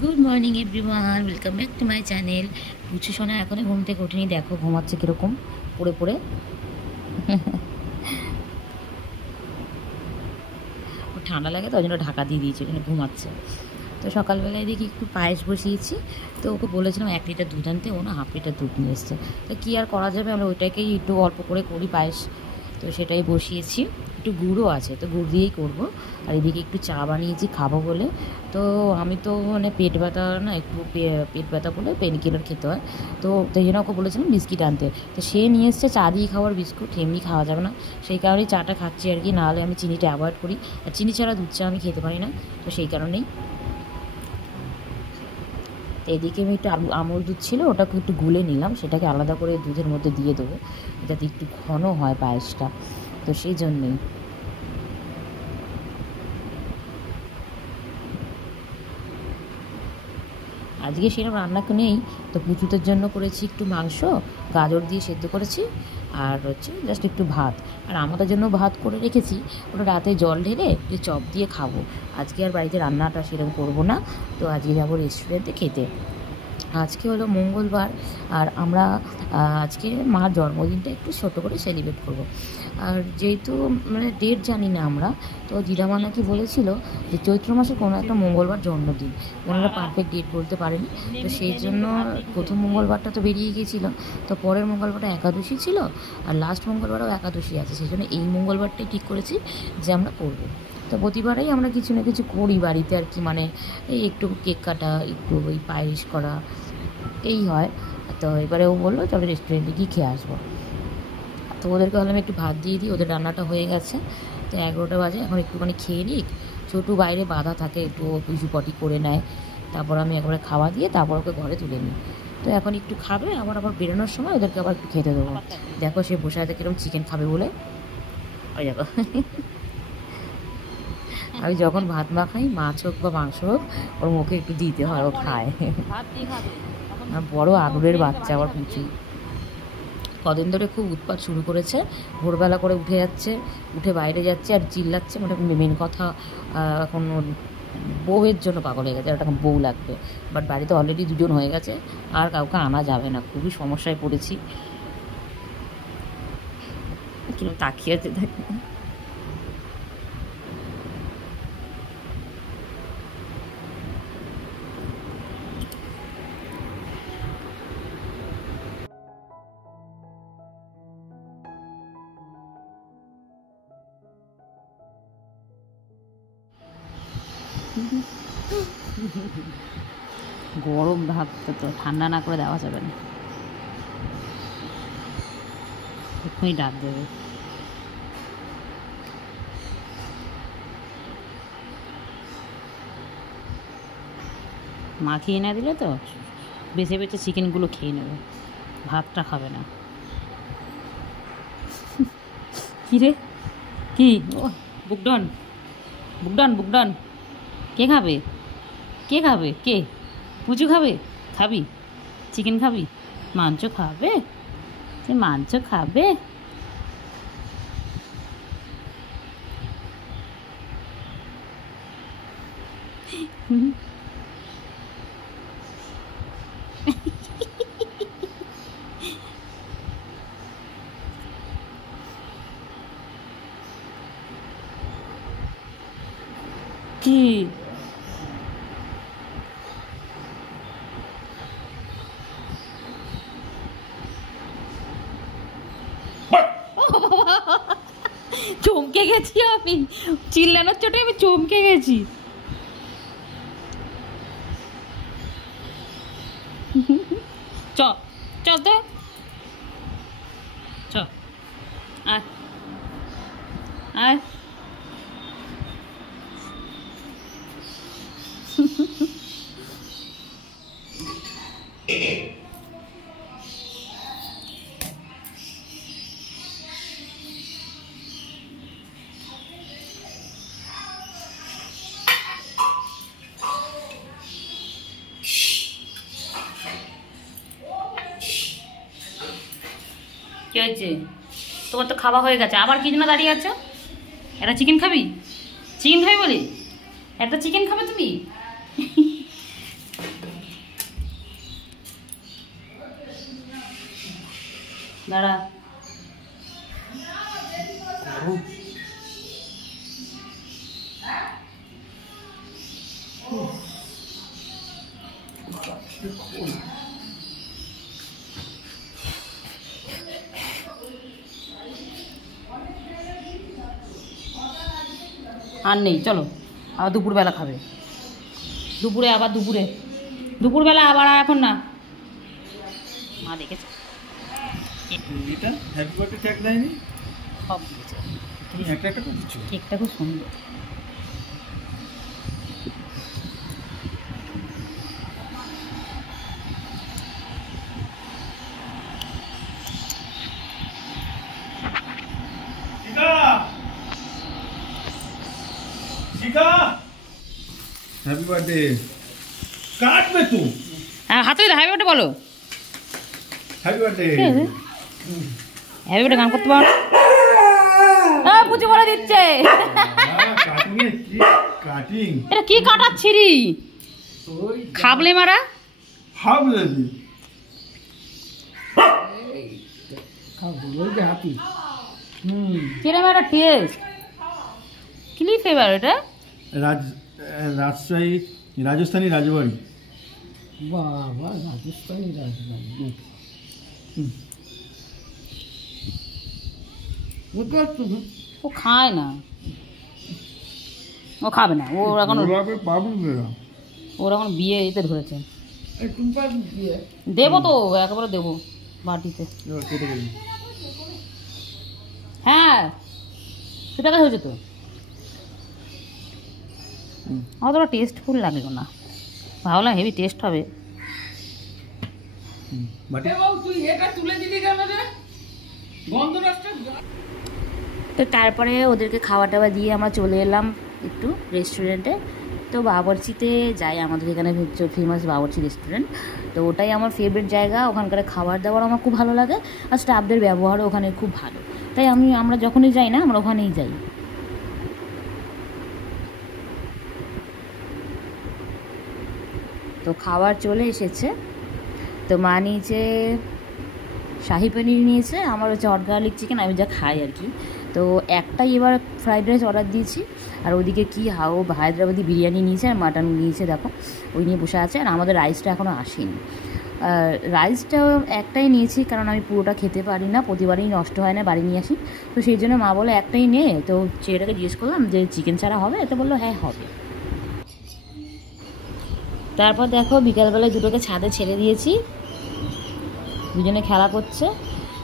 Good morning everyone, welcome back to my channel. পুচু সোনা এখনই ঘুম থেকে ওঠেনি, দেখো ঘুমাচ্ছে কীরকম পড়ে পড়ে। ও ঠান্ডা লাগে তো ওই জন্য ঢাকা দিয়ে দিয়েছে, ওখানে ঘুমাচ্ছে। তো সকালবেলায় দেখি একটু পায়েস বসিয়েছি। তো ওকে বলেছিলাম 1 লিটার দুধ আনতে, ও না 1/2 লিটার দুধ নিয়ে এসছে। তো কী আর করা যাবে, আমরা ওইটাকেই একটু অল্প করে করি পায়েস। তো সেটাই বসিয়েছি, একটু গুঁড়ো আছে তো গুড় দিয়েই করবো। আর এদিকে একটু চা বানিয়েছি খাবো বলে। তো আমি তো মানে পেট ব্যথা না, একটু পেট ব্যথা বলে পেন কিলার খেতে হয়। তো সেই জন্য ওকে বলেছিলাম বিস্কিট আনতে। তো সে নিয়ে এসছে চা দিয়ে খাওয়ার বিস্কুট, এমনি খাওয়া যাবে না, সেই কারণেই চাটা খাচ্ছি আর কি। নাহলে আমি চিনিটা অ্যাভয়েড করি, আর চিনি ছাড়া দুধ চা আমি খেতে পারি না। তো সেই কারণেই এদিকে আমি একটু আমুল দুধ ছিল, ওটাকে একটু গুলে নিলাম, সেটাকে আলাদা করে দুধের মধ্যে দিয়ে দেবো, যাতে একটু ঘন হয় পায়েসটা। তো সেই জন্যেই আজকে সেরকম রান্না তো নেই। তো পুচুদের জন্য করেছি একটু মাংস, গাজর দিয়ে সেদ্ধ করেছি, আর হচ্ছে জাস্ট একটু ভাত। আর আমাদের জন্য ভাত করে রেখেছি, ওটা রাতে জল ঢেলে একটু চপ দিয়ে খাবো। আজকে আর বাড়িতে রান্নাটা সেরকম করবো না। তো আজকে যাবো রেস্টুরেন্টে খেতে। আজকে হলো মঙ্গলবার, আর আমরা আজকে মার জন্মদিনটা একটু ছোটো করে সেলিব্রেট করব। আর যেহেতু মানে ডেট জানি না আমরা, তো দিদামা নাকি বলেছিল যে চৈত্র মাসে কোনো একটা মঙ্গলবার জন্মদিন, ওনারা পারফেক্ট ডেট বলতে পারেনি। তো সেই জন্য প্রথম মঙ্গলবারটা তো বেরিয়ে গিয়েছিল, তো পরের মঙ্গলবারটা একাদশী ছিল, আর লাস্ট মঙ্গলবারও একাদশী আছে। সেই জন্য এই মঙ্গলবারটাই ঠিক করেছি যে আমরা করব। তো প্রতিবারেই আমরা কিছু না কিছু করি বাড়িতে আর কি, মানে এই একটু কেক কাটা, একটু ওই পায়েস করা, এই হয়। তো এবারে ও বললো চলো রেস্টুরেন্টে গিয়ে খেয়ে আসবো। তো ওদেরকে বললাম একটু ভাত দিয়ে দিই, ওদের রান্নাটা হয়ে গেছে। তো 11টা বাজে, এখন একটুখানি খেয়ে নিই। ছোটো বাইরে বাধা থাকে, একটু পিছু পটি করে নেয়, তারপর আমি একবারে খাওয়া দিয়ে তারপর ওকে ঘরে তুলে নিই। তো এখন একটু খাবে, আবার বেরোনোর সময় ওদেরকে আবার একটু খেতে দেবো। দেখো সে বসে আছে কিরকম চিকেন খাবে বলে, ওই দেখো। আমি যখন ভাত মাখাই, মাছ হোক বা মাংস হোক, ওর মুখে একটু দিতে হয়, ও খায়। বড় আদুরের বাচ্চা আবার পুচু। কদিন ধরে খুব উৎপাত শুরু করেছে, ভোরবেলা করে উঠে যাচ্ছে, উঠে বাইরে যাচ্ছে আর চিল্লাচ্ছে। মানে মেন কথা, এখন ওর বউয়ের জন্য পাগল হয়ে গেছে, আর এখন বউ লাগবে। বাট বাড়িতে অলরেডি 2জন হয়ে গেছে, আর কাউকে আনা যাবে না, খুবই সমস্যায় পড়েছি। কিরকম তাকিয়ে আছে দেখে। গরম ভাবতে তো ঠান্ডা না করে দেওয়া যাবে না, এক্ষুনি ডাক দেবে। মাখিয়ে না দিলে তো বেছে বেছে চিকেনগুলো খেয়ে নেবে, ভাতটা খাবে না। কী রে, কি? ও বুকডন, বুকডন, বুকডন। কে খাবে? কে খাবে? কে? পুচু খাবে? খাবি? চিকেন খাবি? মাংস খাবে? সে মাংস খাবে? কি? চমকে গেছি আমি, চিল্লানোর চোটে আমি চমকে গেছি। চ, চ তো, চ, আয়, আয়। কি হয়েছে? তোমার তো খাওয়া হয়ে গেছে, আবার কি জন্য দাঁড়িয়ে আছো? একটা চিকেন খাবি? চিকেন খাবি বলি? একটা চিকেন খাবে তুমি? দাঁড়া আর নেই, চলো আবার দুপুরবেলা খাবে। দুপুরবেলা আবার এখন না। মা দেখেছে এটা হ্যাপি বার্থডে ট্যাগ দেয়নি, সব দিয়েছে। তুমি একটা একটা করে দিচ্ছ। কেকটা খুব সুন্দর। হ্যাপি বার্থডে কাটবে তো। হ্যাঁ হাতে হ্যাপি বার্থডে বলো। Happy birthday. হ্যাপি বার্থডে গান করতে পারো না? পুচু বলে দিচ্ছে। কাটিং এ কি কাটিং, এটা কি কাটাচ্ছিরি? খাবলে মারা হাবলে দি কিরম একটা টেস্ট। কি ফ্লেভার এটা? রাজশাহী রাজস্থানী রাজবাড়ি। বাবা রাজস্থানী রাজবাড়ি ও খায় না, ও খাবে না। ওর এখন বিয়ে এতে ধরেছে। দেবো তো, একেবারে দেবো বাটিতে। হ্যাঁ সেটা হয়েছে তো। অতটা টেস্টফুল লাগলো না, ভাবলাম হেভি টেস্ট হবে। তো তারপরে ওদেরকে খাওয়া টাওয়া দিয়ে আমরা চলে এলাম একটু রেস্টুরেন্টে। তো বাবরচিতে যাই, আমাদের এখানে ফেমাস বাবরচি রেস্টুরেন্ট। তো ওটাই আমার ফেভারিট জায়গা। ওখানকার খাবার দাবার আমার খুব ভালো লাগে, আর স্টাফদের ব্যবহারও ওখানে খুব ভালো। তাই আমরা যখনই যাই না, আমরা ওখানেই যাই। তো খাবার চলে এসেছে। তো মা নিয়েছে শাহি পনির, নিয়েছে আমার হচ্ছে হট গার্লিক চিকেন, আমি যা খাই আর কি। তো একটাই এবার ফ্রাইড রাইস অর্ডার দিয়েছি। আর ওদিকে কি হায়দ্রাবাদি বিরিয়ানি নিয়েছে আর মাটন নিয়েছে, দেখো ওই নিয়ে বসে আছে। আর আমাদের রাইসটা এখনও আসেনি। রাইসটা একটাই নিয়েছি, কারণ আমি পুরোটা খেতে পারি না, প্রতিবারই নষ্ট হয় না, বাড়ি নিয়ে আসি। তো সেই জন্য মা বলে একটাই নে। তো ছেলেটাকে জিজ্ঞেস করলাম যে চিকেন ছাড়া হবে? তো বললো হ্যাঁ হবে। তারপর দেখো বিকালবেলায় দুটোকে ছাদে ছেড়ে দিয়েছি, দুজনে খেলা করছে।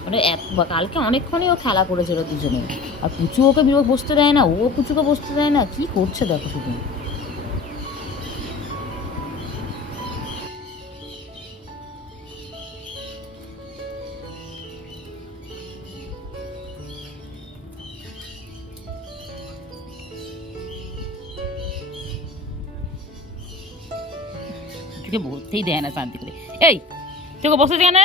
মানে কালকে অনেকক্ষণই ও খেলা করেছিল দুজনে। আর পুচু ওকে বসতে দেয় না, ও পুচুকে বসতে দেয় না, কি করছে দেখো শুধু। তোকে বলতেই দেয় না শান্তি করে। এই তোকে বসতে দেয় না?